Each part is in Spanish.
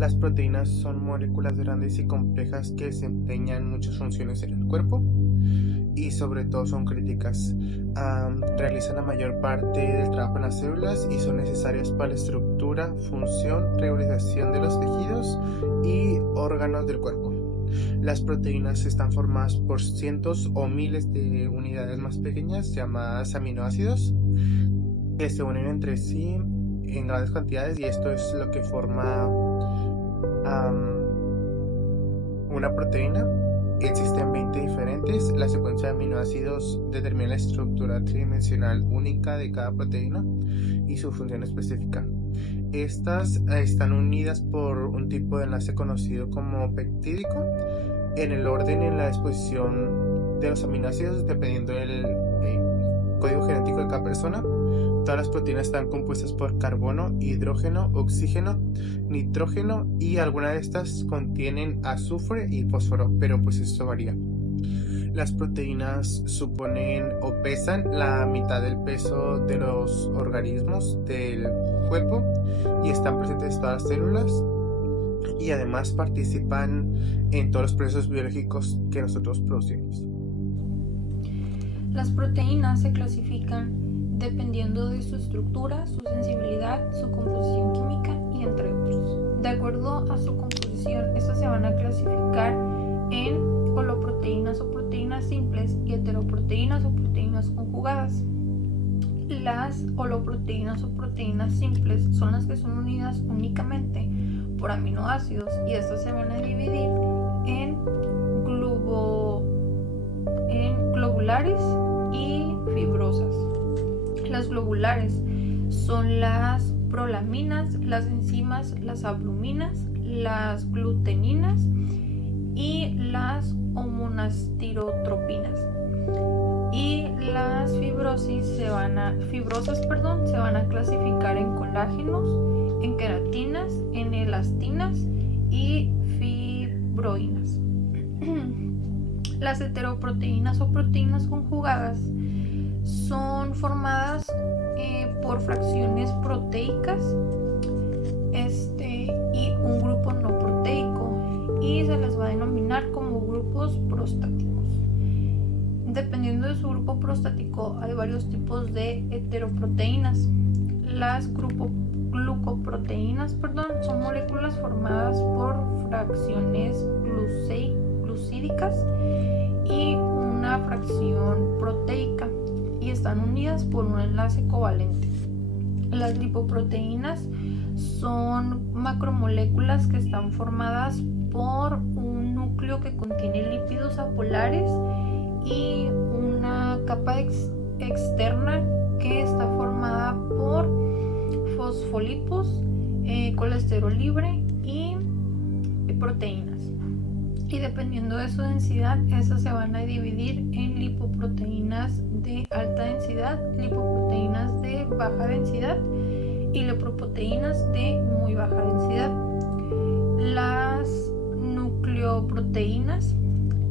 Las proteínas son moléculas grandes y complejas que desempeñan muchas funciones en el cuerpo y sobre todo son críticas. Realizan la mayor parte del trabajo en las células y son necesarias para la estructura, función, regularización de los tejidos y órganos del cuerpo. Las proteínas están formadas por cientos o miles de unidades más pequeñas llamadas aminoácidos que se unen entre sí en grandes cantidades, y esto es lo que forma una proteína. Existen 20 diferentes. La secuencia de aminoácidos determina la estructura tridimensional única de cada proteína y su función específica. Estas están unidas por un tipo de enlace conocido como peptídico en el orden y en la disposición de los aminoácidos dependiendo del código genético de cada persona. Todas las proteínas están compuestas por carbono, hidrógeno, oxígeno, nitrógeno, y algunas de estas contienen azufre y fósforo, pero pues esto varía. Las proteínas suponen o pesan la mitad del peso de los organismos del cuerpo y están presentes en todas las células, y además participan en todos los procesos biológicos que nosotros producimos. Las proteínas se clasifican dependiendo de su estructura, su sensibilidad, su composición química y entre otros. De acuerdo a su composición, estas se van a clasificar en holoproteínas o proteínas simples y heteroproteínas o proteínas conjugadas. Las holoproteínas o proteínas simples son las que son unidas únicamente por aminoácidos, y estas se van a dividir en globulares y fibrosas. Las globulares son las prolaminas, las enzimas, las albuminas, las gluteninas y las homonastirotropinas. Y las fibrosas se van a clasificar en colágenos, en queratinas, en elastinas y fibroínas. Las heteroproteínas o proteínas conjugadas son formadas por fracciones proteicas y un grupo no proteico, y se les va a denominar como grupos prostáticos. Dependiendo de su grupo prostático hay varios tipos de heteroproteínas. Las glucoproteínas son moléculas formadas por fracciones glucídicas y una fracción proteica, y están unidas por un enlace covalente. Las lipoproteínas son macromoléculas que están formadas por un núcleo que contiene lípidos apolares y una capa externa que está formada por fosfolipos, colesterol libre y proteínas. Y dependiendo de su densidad, esas se van a dividir en lipoproteínas de alta densidad, lipoproteínas de baja densidad y lipoproteínas de muy baja densidad. Las nucleoproteínas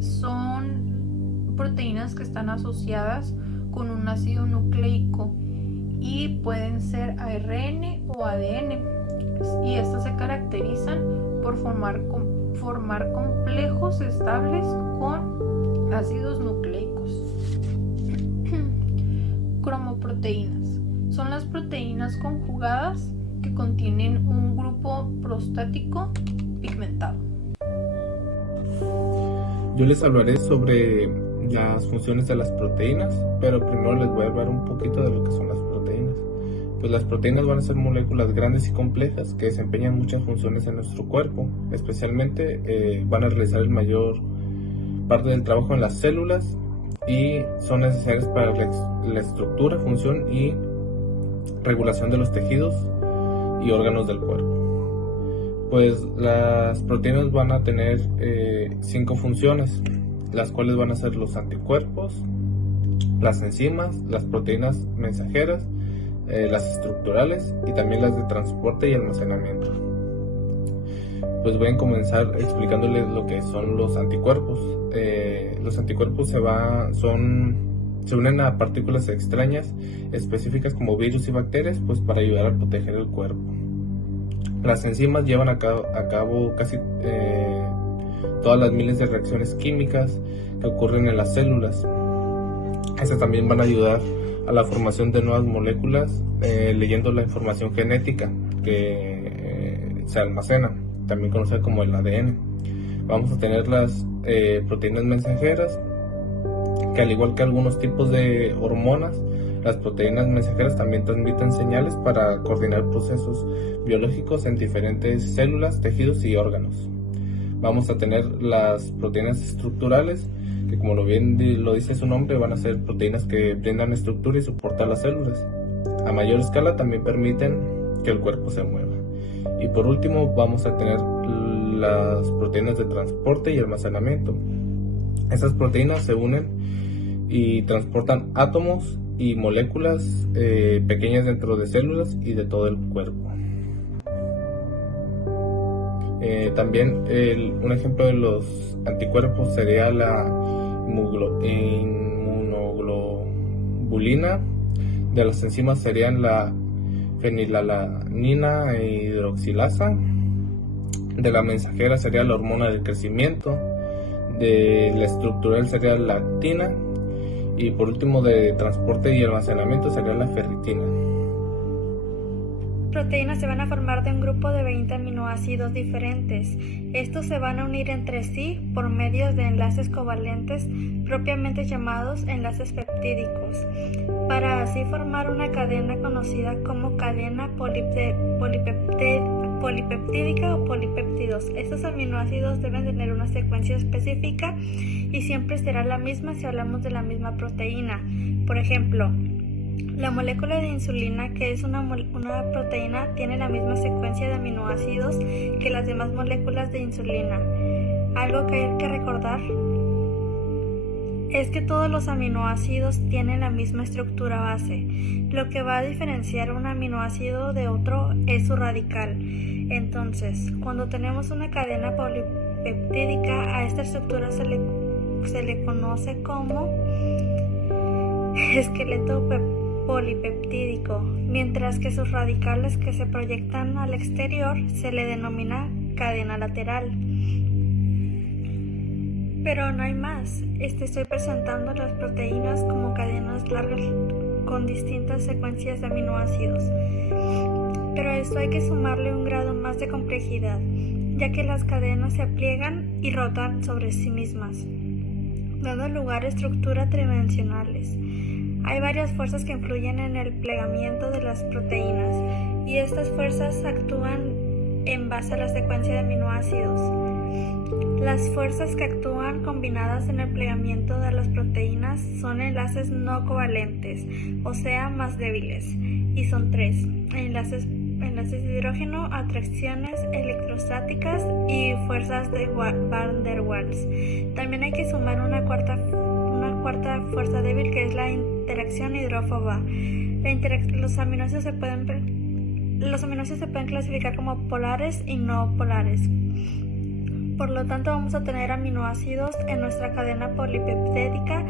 son proteínas que están asociadas con un ácido nucleico y pueden ser ARN o ADN, y estas se caracterizan por formar complejos estables con ácidos nucleicos. Cromoproteínas son las proteínas conjugadas que contienen un grupo prostático pigmentado. Yo les hablaré sobre las funciones de las proteínas, pero primero les voy a hablar un poquito de lo que son las proteínas. Pues las proteínas van a ser moléculas grandes y complejas que desempeñan muchas funciones en nuestro cuerpo. Especialmente van a realizar el mayor parte del trabajo en las células y son necesarias para la estructura, función y regulación de los tejidos y órganos del cuerpo. Pues las proteínas van a tener 5 funciones, las cuales van a ser los anticuerpos, las enzimas, las proteínas mensajeras, las estructurales y también las de transporte y almacenamiento. Pues voy a comenzar explicándoles lo que son los anticuerpos. Los anticuerpos se unen a partículas extrañas específicas como virus y bacterias, pues para ayudar a proteger el cuerpo. Las enzimas llevan a cabo casi todas las miles de reacciones químicas que ocurren en las células. Estas también van a ayudar a la formación de nuevas moléculas leyendo la información genética que se almacena, también conocida como el ADN. Vamos a tener las proteínas mensajeras, que al igual que algunos tipos de hormonas, las proteínas mensajeras también transmiten señales para coordinar procesos biológicos en diferentes células, tejidos y órganos. Vamos a tener las proteínas estructurales, que como lo dice su nombre, van a ser proteínas que brindan estructura y soportan las células. A mayor escala también permiten que el cuerpo se mueva. Y por último vamos a tener las proteínas de transporte y almacenamiento. Estas proteínas se unen y transportan átomos y moléculas pequeñas dentro de células y de todo el cuerpo. También un ejemplo de los anticuerpos sería la inmunoglobulina. De las enzimas serían la fenilalanina e hidroxilasa. De la mensajera sería la hormona del crecimiento. De la estructural sería la actina. Y por último, de transporte y almacenamiento sería la ferritina. Proteínas se van a formar de un grupo de 20 aminoácidos diferentes. Estos se van a unir entre sí por medio de enlaces covalentes propiamente llamados enlaces peptídicos, para así formar una cadena conocida como cadena polipeptídica o polipéptidos. Estos aminoácidos deben tener una secuencia específica y siempre será la misma si hablamos de la misma proteína. Por ejemplo, la molécula de insulina, que es una proteína, tiene la misma secuencia de aminoácidos que las demás moléculas de insulina. Algo que hay que recordar es que todos los aminoácidos tienen la misma estructura base. Lo que va a diferenciar un aminoácido de otro es su radical. Entonces, cuando tenemos una cadena polipeptídica, a esta estructura se le conoce como esqueleto polipeptídico, mientras que sus radicales que se proyectan al exterior se le denomina cadena lateral. Pero no hay más. Estoy presentando las proteínas como cadenas largas con distintas secuencias de aminoácidos. Pero a esto hay que sumarle un grado más de complejidad, ya que las cadenas se pliegan y rotan sobre sí mismas, dando lugar a estructuras tridimensionales. Hay varias fuerzas que influyen en el plegamiento de las proteínas, y estas fuerzas actúan en base a la secuencia de aminoácidos. Las fuerzas que actúan combinadas en el plegamiento de las proteínas son enlaces no covalentes, o sea, más débiles, y son tres: enlaces de hidrógeno, atracciones electrostáticas y fuerzas de Van der Waals. También hay que sumar una cuarta fuerza débil, que es la interacción hidrófoba. Los aminoácidos se pueden clasificar como polares y no polares. Por lo tanto, vamos a tener aminoácidos en nuestra cadena polipeptídica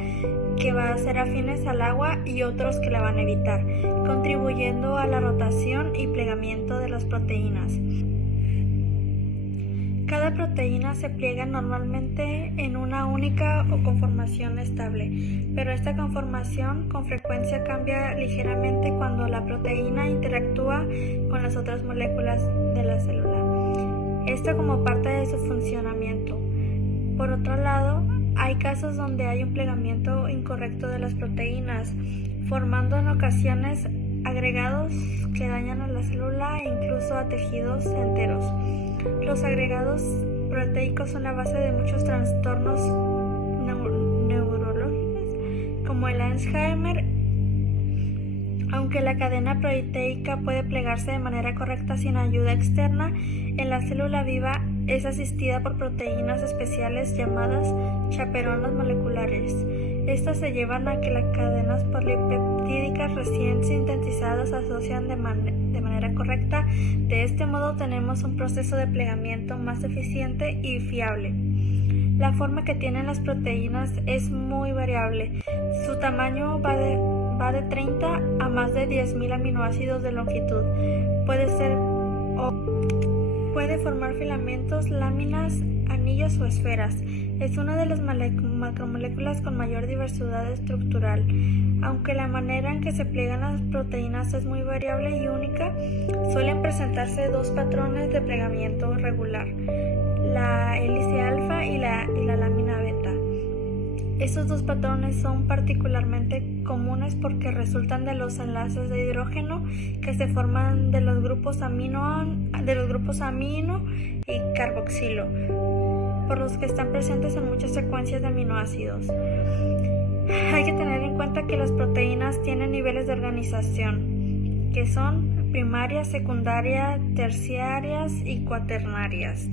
que van a ser afines al agua y otros que la van a evitar, contribuyendo a la rotación y plegamiento de las proteínas. Cada proteína se pliega normalmente en una única conformación estable, pero esta conformación con frecuencia cambia ligeramente cuando la proteína interactúa con las otras moléculas de la célula. Esto como parte de su funcionamiento. Por otro lado, hay casos donde hay un plegamiento incorrecto de las proteínas, formando en ocasiones agregados que dañan a la célula e incluso a tejidos enteros. Los agregados proteicos son la base de muchos trastornos neurológicos, como el Alzheimer. Aunque la cadena proteica puede plegarse de manera correcta sin ayuda externa, en la célula viva es asistida por proteínas especiales llamadas chaperones moleculares. Estas se llevan a que las cadenas polipeptídicas recién sintetizadas se asocian de manera correcta. De este modo tenemos un proceso de plegamiento más eficiente y fiable. La forma que tienen las proteínas es muy variable. Su tamaño va de 30 a más de 10.000 aminoácidos de longitud. Puede ser o puede formar filamentos, láminas, anillos o esferas. Es una de las macromoléculas con mayor diversidad estructural. Aunque la manera en que se pliegan las proteínas es muy variable y única, suelen presentarse dos patrones de plegamiento regular, la hélice alfa y la lámina beta. Estos dos patrones son particularmente comunes porque resultan de los enlaces de hidrógeno que se forman de los grupos amino y carboxilo, por los que están presentes en muchas secuencias de aminoácidos. Hay que tener en cuenta que las proteínas tienen niveles de organización, que son primarias, secundarias, terciarias y cuaternarias.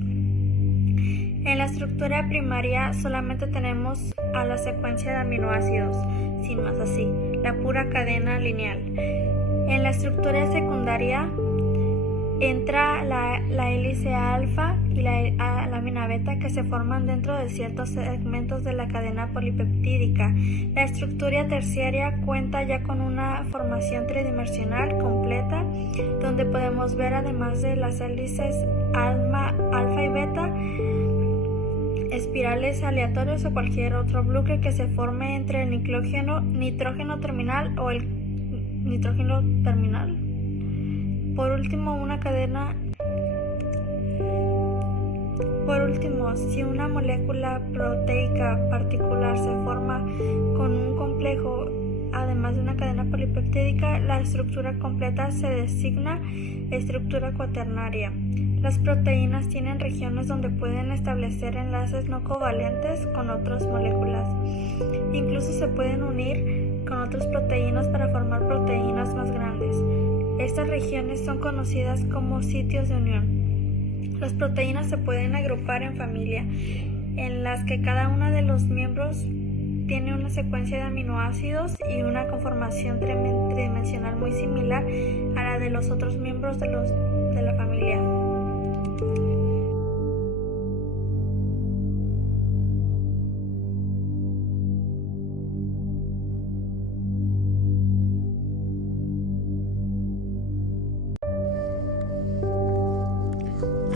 En la estructura primaria solamente tenemos a la secuencia de aminoácidos, sin más así, la pura cadena lineal. En la estructura secundaria entra la hélice alfa y la lámina beta que se forman dentro de ciertos segmentos de la cadena polipeptídica. La estructura terciaria cuenta ya con una formación tridimensional completa, donde podemos ver, además de las hélices alfa y beta, espirales aleatorios o cualquier otro bloque que se forme entre el nitrógeno terminal o el nitrógeno terminal. Por último, si una molécula proteica particular se forma con un complejo, además de una cadena polipeptídica, la estructura completa se designa estructura cuaternaria. Las proteínas tienen regiones donde pueden establecer enlaces no covalentes con otras moléculas. Incluso se pueden unir con otras proteínas para formar proteínas más grandes. Estas regiones son conocidas como sitios de unión. Las proteínas se pueden agrupar en familia, en las que cada uno de los miembros tiene una secuencia de aminoácidos y una conformación tridimensional muy similar a la de los otros miembros de la familia.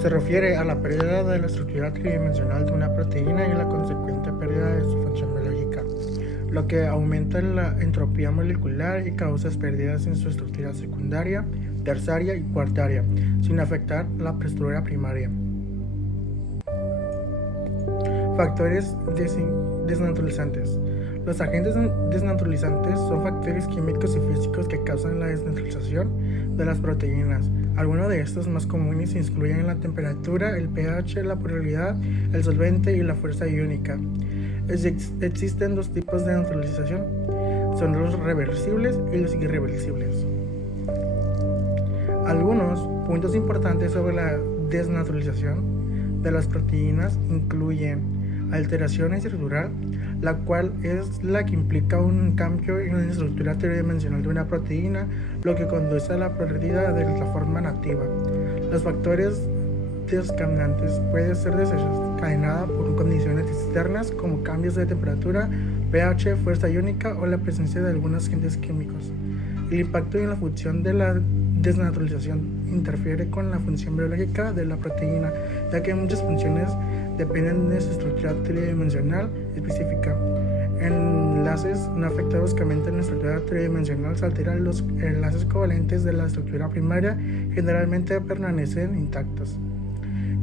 Se refiere a la pérdida de la estructura tridimensional de una proteína y la consecuente pérdida de su función biológica, lo que aumenta la entropía molecular y causa pérdidas en su estructura secundaria, terciaria y cuartaria, sin afectar la estructura primaria. Factores desnaturalizantes. Los agentes desnaturalizantes son factores químicos y físicos que causan la desnaturalización de las proteínas. Algunos de estos más comunes incluyen la temperatura, el pH, la polaridad, el solvente y la fuerza iónica. Existen dos tipos de naturalización, son los reversibles y los irreversibles. Algunos puntos importantes sobre la desnaturalización de las proteínas incluyen alteración estructural, la cual es la que implica un cambio en la estructura tridimensional de una proteína, lo que conduce a la pérdida de la forma nativa. Los factores desencadenantes pueden ser desencadenados por condiciones externas como cambios de temperatura, pH, fuerza iónica o la presencia de algunos agentes químicos. El impacto en la función de la desnaturalización interfiere con la función biológica de la proteína, ya que muchas funciones dependen de su estructura tridimensional específica. Enlaces no afectan bruscamente en la estructura tridimensional, se alteran los enlaces covalentes de la estructura primaria, generalmente permanecen intactos.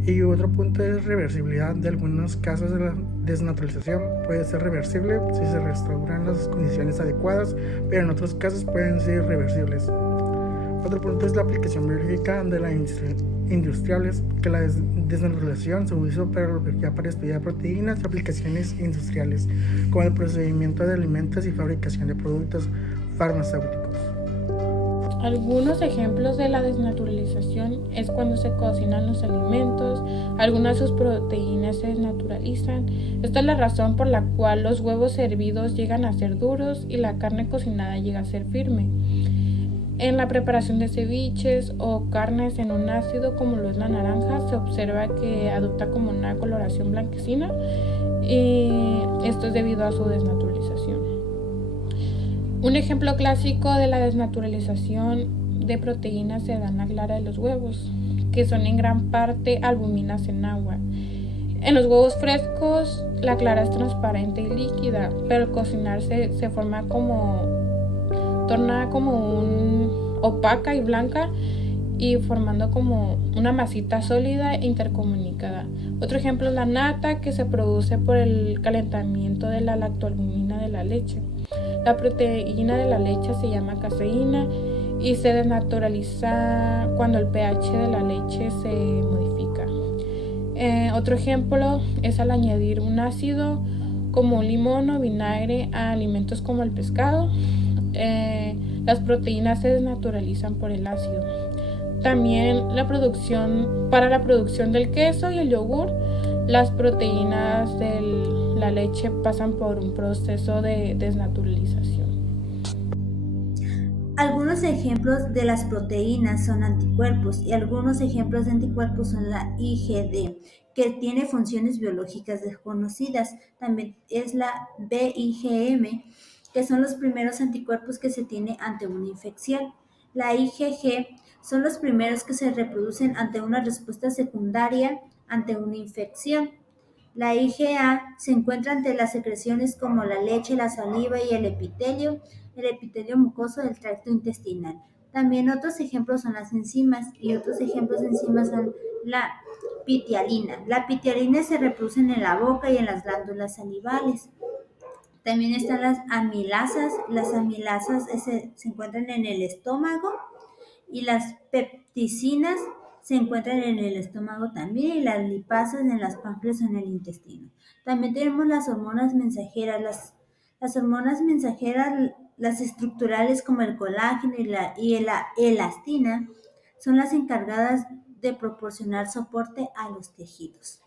Y otro punto es reversibilidad. De algunos casos de la desnaturalización puede ser reversible si se restauran las condiciones adecuadas, pero en otros casos pueden ser irreversibles. Otro punto es la aplicación biológica de las industriales, que la desnaturalización se usa para estudiar proteínas y aplicaciones industriales, como el procedimiento de alimentos y fabricación de productos farmacéuticos. Algunos ejemplos de la desnaturalización es cuando se cocinan los alimentos, algunas de sus proteínas se desnaturalizan. Esta es la razón por la cual los huevos hervidos llegan a ser duros y la carne cocinada llega a ser firme. En la preparación de ceviches o carnes en un ácido como lo es la naranja, se observa que adopta como una coloración blanquecina y esto es debido a su desnaturalización. Un ejemplo clásico de la desnaturalización de proteínas se da en la clara de los huevos, que son en gran parte albuminas en agua. En los huevos frescos la clara es transparente y líquida, pero al cocinarse se torna como opaca y blanca y formando como una masita sólida e intercomunicada. Otro ejemplo es la nata, que se produce por el calentamiento de la lactoalbumina de la leche. La proteína de la leche se llama caseína y se desnaturaliza cuando el pH de la leche se modifica. Otro ejemplo es al añadir un ácido como un limón o vinagre a alimentos como el pescado. Las proteínas se desnaturalizan por el ácido. También para la producción del queso y el yogur, las proteínas de la leche pasan por un proceso de desnaturalización. Algunos ejemplos de las proteínas son anticuerpos y algunos ejemplos de anticuerpos son la IgD, que tiene funciones biológicas desconocidas. También es la BIgM, que son los primeros anticuerpos que se tiene ante una infección. La IgG son los primeros que se reproducen ante una respuesta secundaria ante una infección. La IgA se encuentra ante las secreciones como la leche, la saliva y el epitelio mucoso del tracto intestinal. También otros ejemplos son las enzimas y otros ejemplos de enzimas son la pitialina. La pitialina se reproduce en la boca y en las glándulas salivales. También están las amilasas. Las amilasas se encuentran en el estómago y las pepticinas se encuentran en el estómago también y las lipasas en las páncreas o en el intestino. También tenemos las hormonas mensajeras. Las hormonas mensajeras, las estructurales como el colágeno y la elastina, son las encargadas de proporcionar soporte a los tejidos.